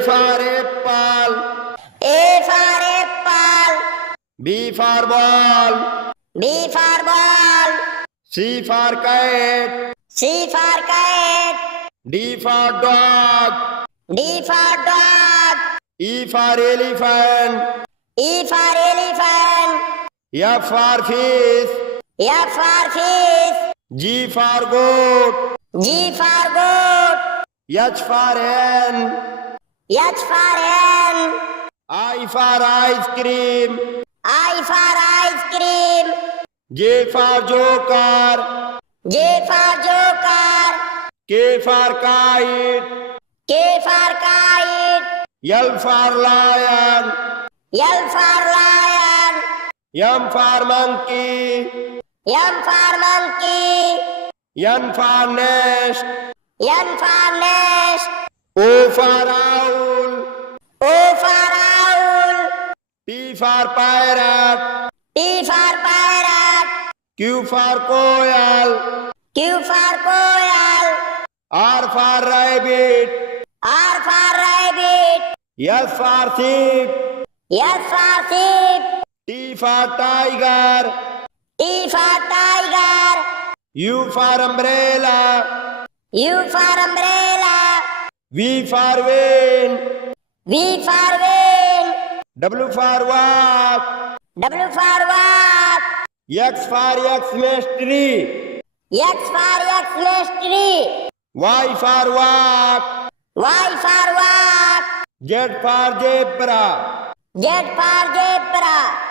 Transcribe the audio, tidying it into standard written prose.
for apple. A for apple. B for ball. B for ball. C for cat. C for cat. D for dog. D for dog. E for elephant. E for elephant. F for fish. F for fish. G for goat. G for goat. H for hen. H for hen. I for ice cream. I for ice cream. J for joker. J for joker. K for kite. K for kite. L for lion. L for lion. M for monkey. M for monkey. N for nest. N for nest. O for owl. O for owl. P for parrot. P for parrot. Q for koal. Q for koal. R for rabbit. R for rabbit. S for sheep. S for sheep. T for tiger. T for tiger. U for umbrella. U for umbrella. V for van. V for van. W for walk. W for walk. X for Xmas tree. X for Xmas tree. Y for walk. Y for walk. Z for zebra. Z for zebra.